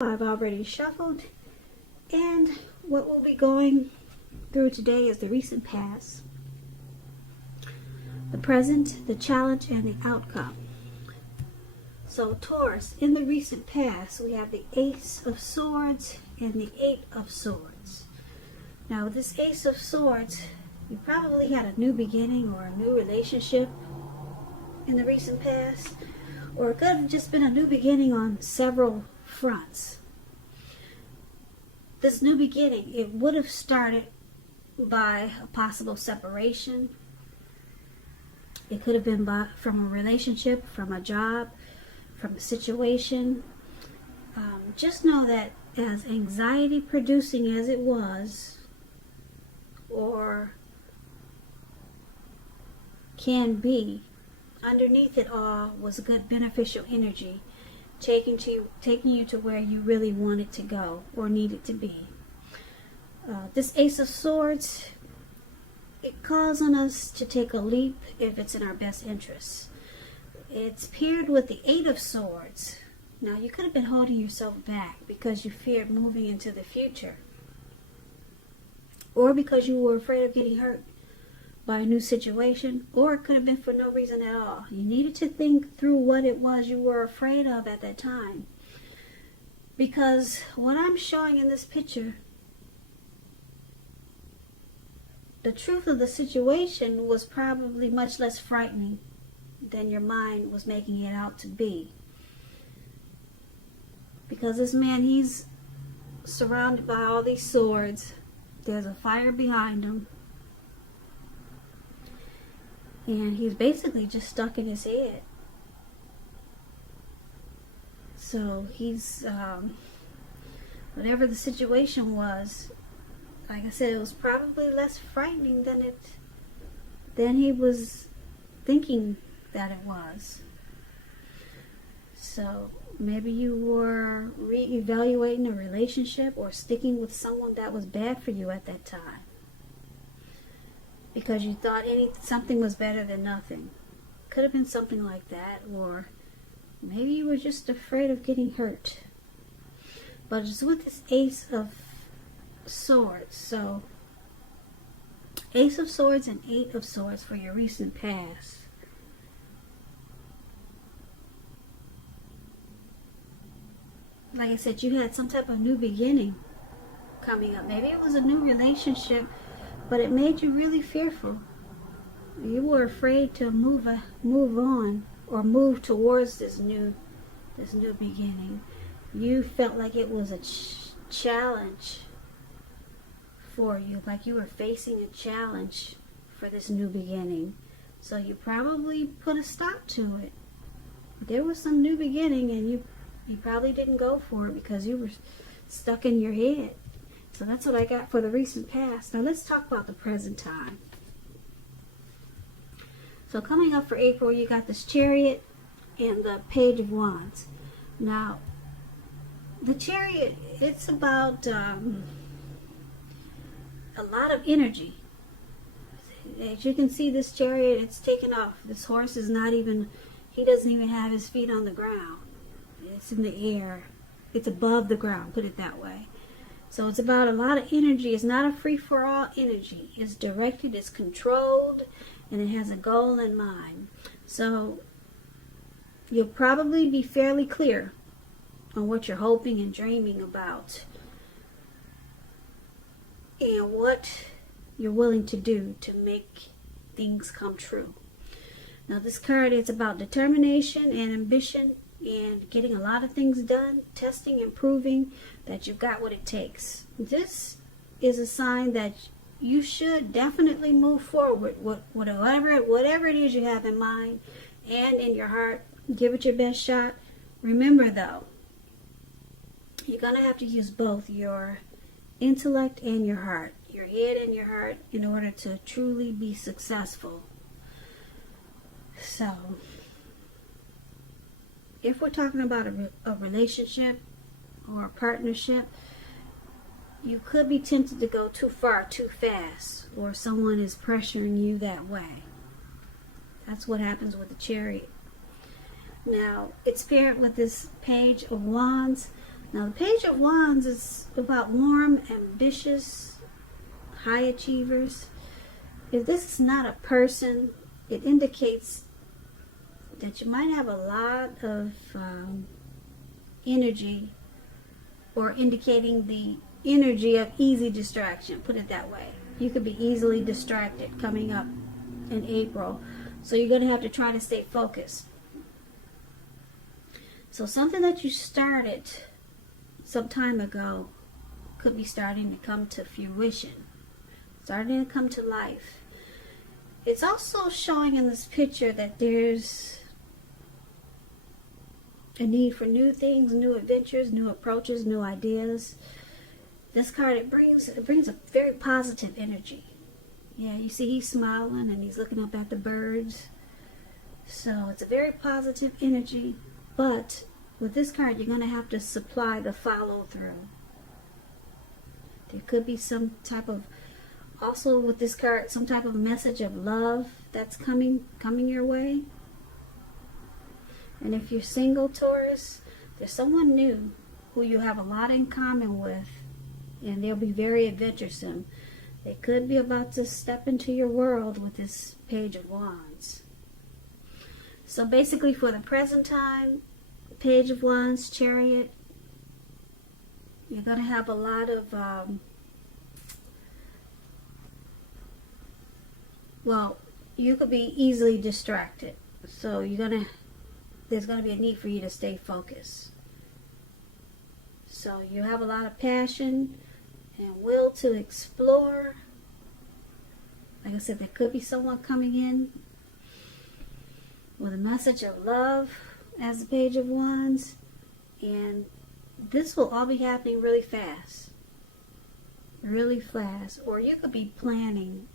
I've already shuffled, and what we'll be going through today is the recent past, the present, the challenge, and the outcome. So Taurus, in the recent past, we have the Ace of Swords and the Eight of Swords. Now with this Ace of Swords, you probably had a new beginning or a new relationship in the recent past, or it could have just been a new beginning on several fronts. This new beginning, it would have started by a possible separation. It could have been from a relationship, from a job, from a situation. Just know that as anxiety producing as it was, or can be, underneath it all was a good beneficial energy taking you to where you really wanted to go or needed to be. This Ace of Swords, it calls on us to take a leap if it's in our best interests. It's paired with the Eight of Swords. Now you could have been holding yourself back because you feared moving into the future, or because you were afraid of getting hurt by a new situation, or it could have been for no reason at all. You needed to think through what it was you were afraid of at that time. Because what I'm showing in this picture, the truth of the situation was probably much less frightening than your mind was making it out to be. Because this man, he's surrounded by all these swords. There's a fire behind him. And he's basically just stuck in his head. So he's, whatever the situation was, like I said, it was probably less frightening than he was thinking that it was. So maybe you were re-evaluating a relationship or sticking with someone that was bad for you at that time, because you thought something was better than nothing. Could have been something like that, or maybe you were just afraid of getting hurt. But it's with this Ace of Swords. So Ace of Swords and Eight of Swords for your recent past. Like I said, you had some type of new beginning coming up. Maybe it was a new relationship, but it made you really fearful. You were afraid to move on or move towards this new beginning. You felt like it was a challenge for you, like you were facing a challenge for this new beginning. So you probably put a stop to it. There was some new beginning, and you probably didn't go for it because you were stuck in your head. So that's what I got for the recent past. Now let's talk about the present time. So coming up for April, you got this Chariot and the Page of Wands. Now, the Chariot, it's about a lot of energy. As you can see, this Chariot, it's taken off. This horse is he doesn't even have his feet on the ground. It's in the air. It's above the ground, put it that way. So it's about a lot of energy. It's not a free-for-all energy. It's directed, it's controlled, and it has a goal in mind. So you'll probably be fairly clear on what you're hoping and dreaming about, and what you're willing to do to make things come true. Now this card is about determination and ambition and getting a lot of things done, testing and proving that you've got what it takes. This is a sign that you should definitely move forward. Whatever it is you have in mind and in your heart, give it your best shot. Remember though, you're going to have to use both your intellect and your heart, your head and your heart, in order to truly be successful. So if we're talking about a relationship or a partnership, you could be tempted to go too far, too fast, or someone is pressuring you that way. That's what happens with the Chariot. Now, it's paired with this Page of Wands. Now, the Page of Wands is about warm, ambitious, high achievers. If this is not a person, it indicates that you might have a lot of energy, or indicating the energy of easy distraction, put it that way. You could be easily distracted coming up in April, so you're going to have to try to stay focused. So something that you started some time ago could be starting to come to fruition, starting to come to life. It's also showing in this picture that there's a need for new things, new adventures, new approaches, new ideas. This card, it brings a very positive energy. Yeah, you see he's smiling and he's looking up at the birds. So it's a very positive energy, but with this card, you're going to have to supply the follow through. There could be some type of, also with this card, some type of message of love that's coming your way. And if you're single, Taurus, there's someone new who you have a lot in common with, and they'll be very adventuresome. They could be about to step into your world with this Page of Wands. So basically, for the present time, Page of Wands, Chariot, you're going to have a lot of, well, you could be easily distracted. So there's going to be a need for you to stay focused. So you have a lot of passion and will to explore. Like I said, there could be someone coming in with a message of love as the Page of Wands, and this will all be happening really fast, or you could be planning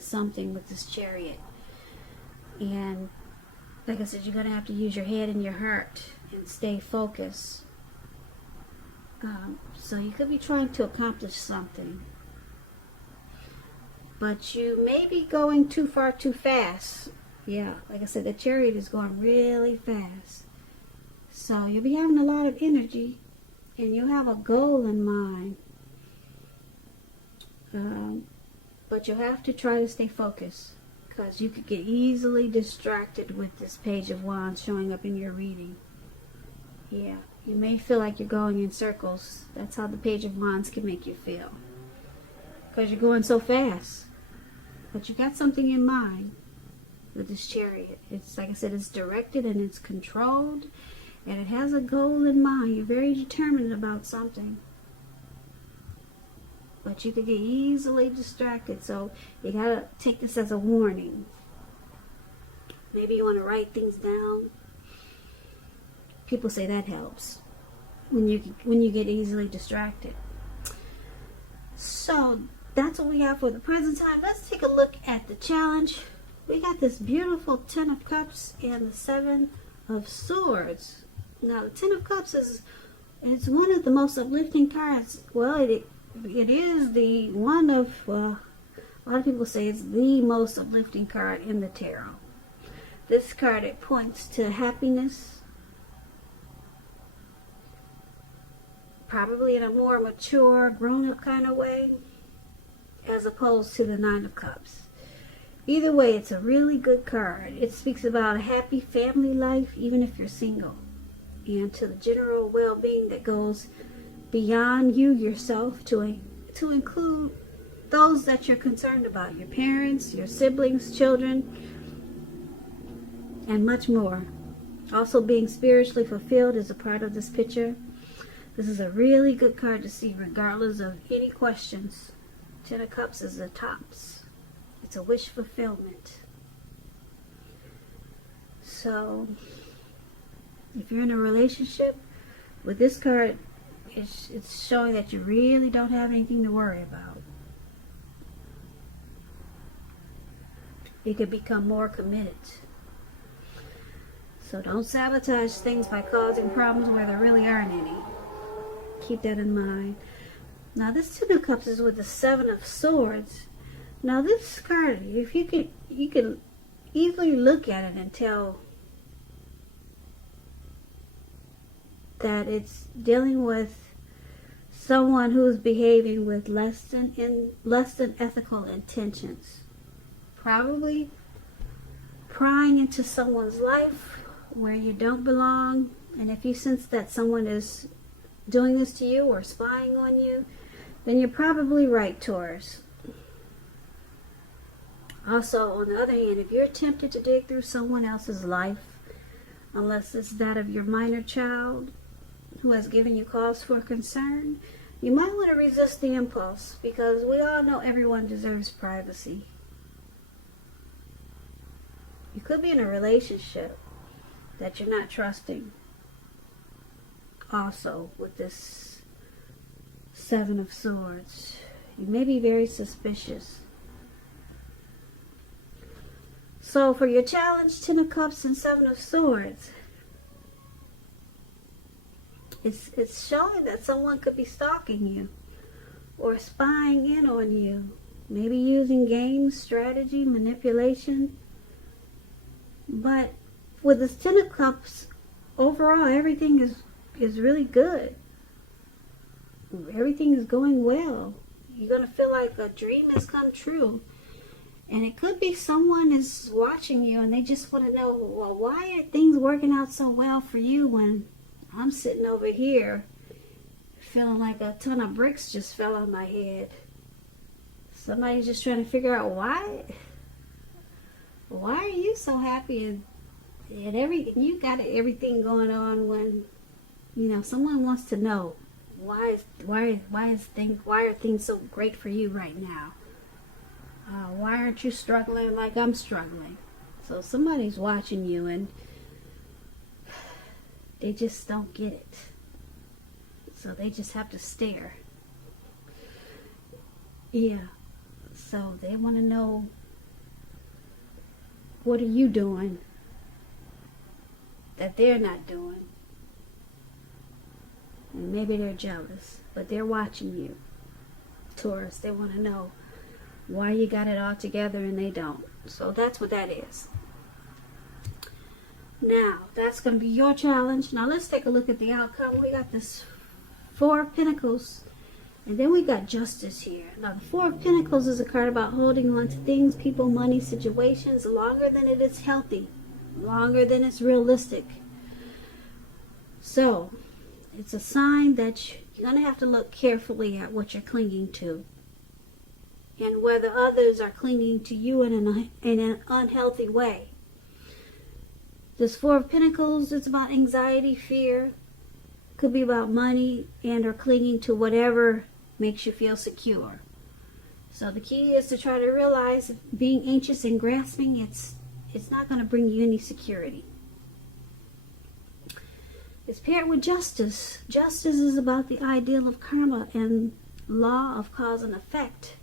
something with this Chariot. And like I said, you're going to have to use your head and your heart and stay focused. So you could be trying to accomplish something, but you may be going too far too fast. Yeah, like I said, the Chariot is going really fast. So you'll be having a lot of energy, and you'll have a goal in mind. But you'll have to try to stay focused, because you could get easily distracted with this Page of Wands showing up in your reading. Yeah, you may feel like you're going in circles. That's how the Page of Wands can make you feel, because you're going so fast. But you got something in mind with this Chariot. It's, like I said, it's directed and it's controlled, and it has a goal in mind. You're very determined about something, but you could get easily distracted. So you gotta take this as a warning. Maybe you want to write things down. People say that helps when you get easily distracted. So that's what we have for the present time. Let's take a look at the challenge. We got this beautiful Ten of Cups and the Seven of Swords. Now the Ten of Cups it's one of the most uplifting cards. Well, it is the one of, a lot of people say it's the most uplifting card in the tarot. This card, it points to happiness, probably in a more mature, grown-up kind of way, as opposed to the Nine of Cups. Either way, it's a really good card. It speaks about a happy family life, even if you're single, and to the general well-being that goes beyond you yourself to include those that you're concerned about, your parents, your siblings, children, and much more. Also, being spiritually fulfilled is a part of this picture. This is a really good card to see regardless of any questions. Ten of Cups is the tops. It's a wish fulfillment. So if you're in a relationship, with this card, it's showing that you really don't have anything to worry about. You could become more committed. So don't sabotage things by causing problems where there really aren't any. Keep that in mind. Now this Ten of Cups is with the Seven of Swords. Now this card, if you could easily look at it and tell that it's dealing with someone who's behaving with less than ethical intentions. Probably prying into someone's life where you don't belong. And if you sense that someone is doing this to you or spying on you, then you're probably right, Taurus. Also, on the other hand, if you're tempted to dig through someone else's life, unless it's that of your minor child who has given you cause for concern, you might want to resist the impulse, because we all know everyone deserves privacy. You could be in a relationship that you're not trusting. Also, with this Seven of Swords, you may be very suspicious. So for your challenge, Ten of Cups and Seven of Swords, it's showing that someone could be stalking you or spying in on you. Maybe using games, strategy, manipulation. But with this Ten of Cups, overall everything is really good. Everything is going well. You're going to feel like a dream has come true. And it could be someone is watching you and they just want to know, well, why are things working out so well for you when I'm sitting over here feeling like a ton of bricks just fell on my head. Somebody's just trying to figure out why are you so happy and everything, you got everything going on, when, you know, someone wants to know why are things so great for you right now? Why aren't you struggling like I'm struggling? So somebody's watching you and they just don't get it. So they just have to stare. Yeah. So they want to know, what are you doing that they're not doing? And maybe they're jealous, but they're watching you, Taurus. They want to know why you got it all together and they don't. So that's what that is. Now, that's going to be your challenge. Now, let's take a look at the outcome. We got this Four of Pentacles, and then we got Justice here. Now, the Four of Pentacles is a card about holding on to things, people, money, situations longer than it is healthy, longer than it's realistic. So, it's a sign that you're going to have to look carefully at what you're clinging to, and whether others are clinging to you in an unhealthy way. This Four of Pentacles, it's about anxiety, fear. Could be about money and or clinging to whatever makes you feel secure. So the key is to try to realize being anxious and grasping, it's not going to bring you any security. It's paired with Justice. Justice is about the ideal of karma and law of cause and effect.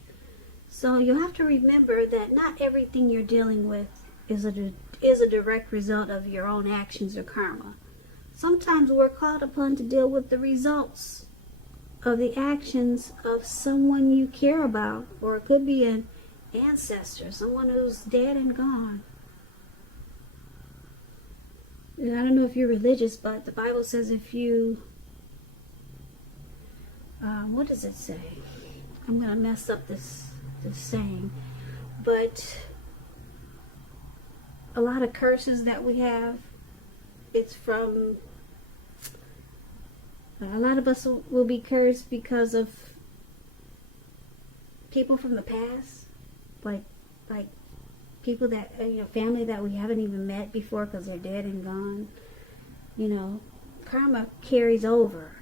So you have to remember that not everything you're dealing with is a direct result of your own actions or karma. Sometimes we're called upon to deal with the results of the actions of someone you care about, or it could be an ancestor, someone who's dead and gone. And I don't know if you're religious, but the Bible says if you, what does it say? I'm going to mess up this saying, but a lot of curses that we have, it's from, a lot of us will be cursed because of people from the past, like people that, family that we haven't even met before because they're dead and gone. Karma carries over.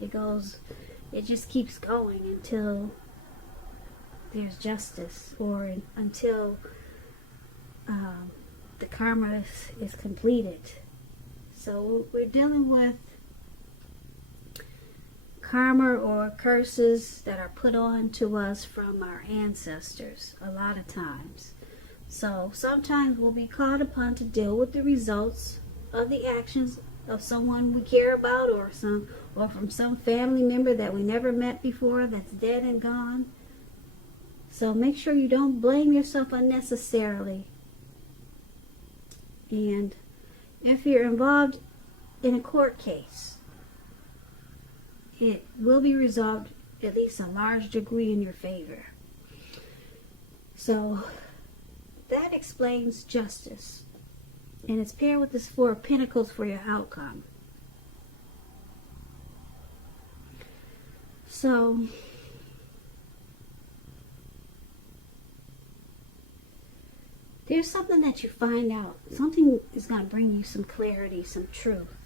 It just keeps going until there's justice, or until the karma is completed. So we're dealing with karma or curses that are put on to us from our ancestors a lot of times. So sometimes we'll be called upon to deal with the results of the actions of someone we care about, or from some family member that we never met before that's dead and gone. So make sure you don't blame yourself unnecessarily. And if you're involved in a court case. It will be resolved at least a large degree in your favor. So that explains justice. And it's paired with this Four of Pentacles for your outcome. So there's something that you find out. Something is going to bring you some clarity, some truth.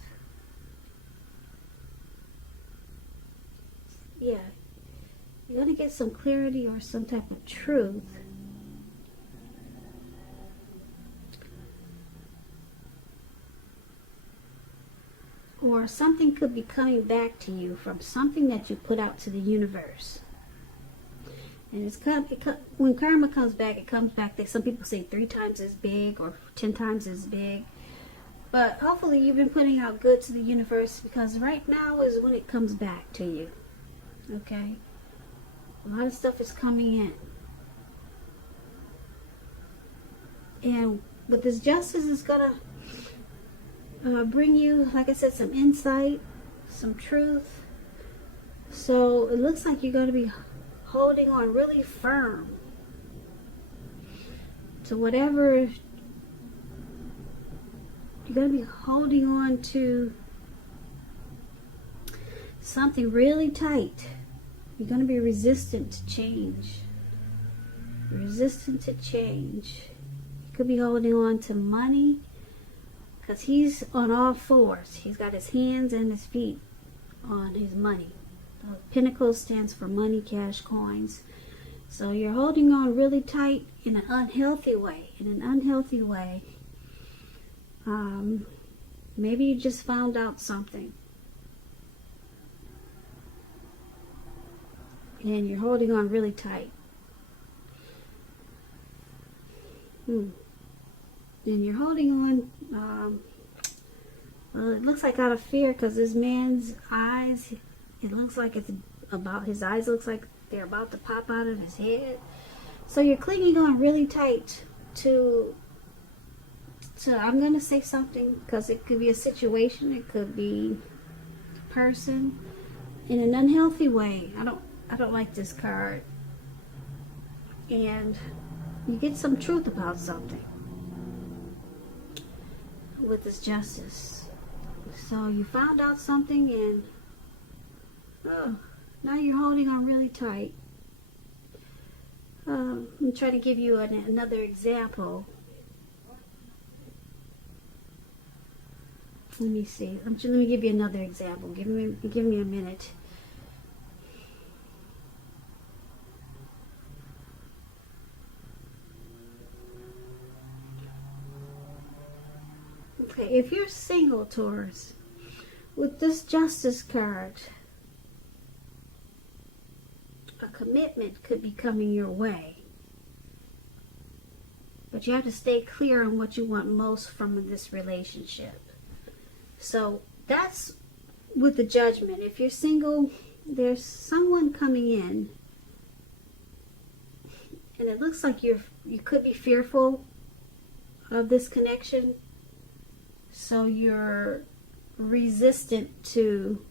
Yeah. You're going to get some clarity or some type of truth. Or something could be coming back to you from something that you put out to the universe. And when karma comes back, it comes back, some people say 3 times as big or 10 times as big. But hopefully you've been putting out good to the universe, because right now is when it comes back to you. Okay? A lot of stuff is coming in. And but this justice is going to bring you, like I said, some insight, some truth. So it looks like you're going to be holding on really firm to whatever. You're going to be holding on to something really tight. You're going to be resistant to change. Resistant to change. You could be holding on to money, because he's on all fours. He's got his hands and his feet on his money. The Pentacle stands for money, cash, coins. So you're holding on really tight in an unhealthy way. In an unhealthy way. Maybe you just found out something. And you're holding on really tight. And you're holding on, well, it looks like out of fear, because this man's eyes, it looks like it's about, his eyes looks like they're about to pop out of his head. So you're clinging on really tight to I'm going to say something, because it could be a situation, it could be a person, in an unhealthy way. I don't like this card. And you get some truth about something with this justice. So you found out something, and now you're holding on really tight. I'm trying to give you another example. Let me see. Let me give you another example. Give me a minute. Okay, if you're single, Taurus, with this Justice card, a commitment could be coming your way. But you have to stay clear on what you want most from this relationship. So that's with the Judgment. If you're single, there's someone coming in, and it looks like you could be fearful of this connection. So you're resistant to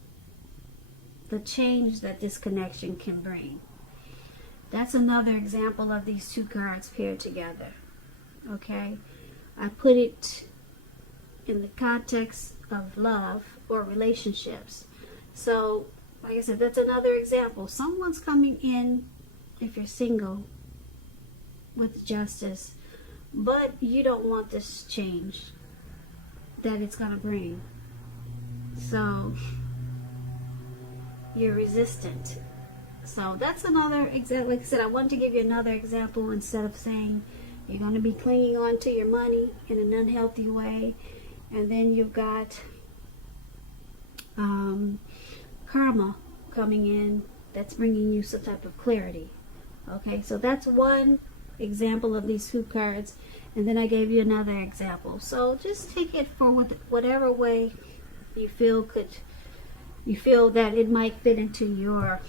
the change that this connection can bring. That's another example of these two cards paired together. Okay? I put it in the context of love or relationships. So, like I said, that's another example. Someone's coming in, if you're single, with justice, but you don't want this change that it's going to bring. So you're resistant. So that's another example. Like I said, I wanted to give you another example instead of saying you're going to be clinging on to your money in an unhealthy way. And then you've got karma coming in that's bringing you some type of clarity. Okay, so that's one example of these two cards. And then I gave you another example. So just take it for whatever way you feel that it might fit into your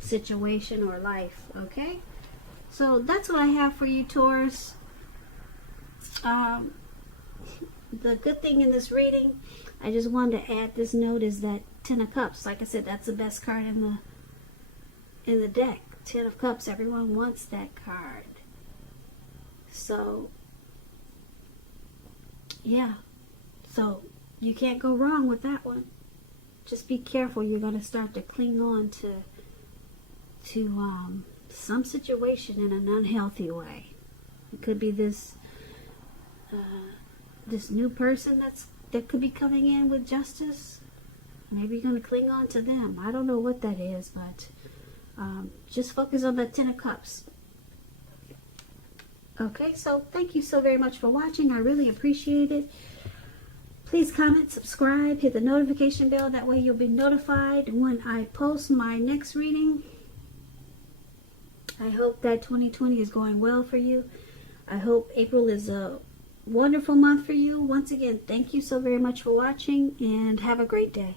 situation or life. Okay? So that's what I have for you, Taurus. The good thing in this reading, I just wanted to add this note is that 10 of Cups. Like I said, that's the best card in the deck. 10 of Cups. Everyone wants that card. So, yeah. So, you can't go wrong with that one. Just be careful. You're going to start to cling on to some situation in an unhealthy way. It could be this new person that could be coming in with justice. Maybe you're going to cling on to them. I don't know what that is, but just focus on the 10 of Cups. Okay, so thank you so very much for watching. I really appreciate it. Please comment, subscribe, hit the notification bell. That way you'll be notified when I post my next reading. I hope that 2020 is going well for you. I hope April is a wonderful month for you. Once again, thank you so very much for watching, and have a great day.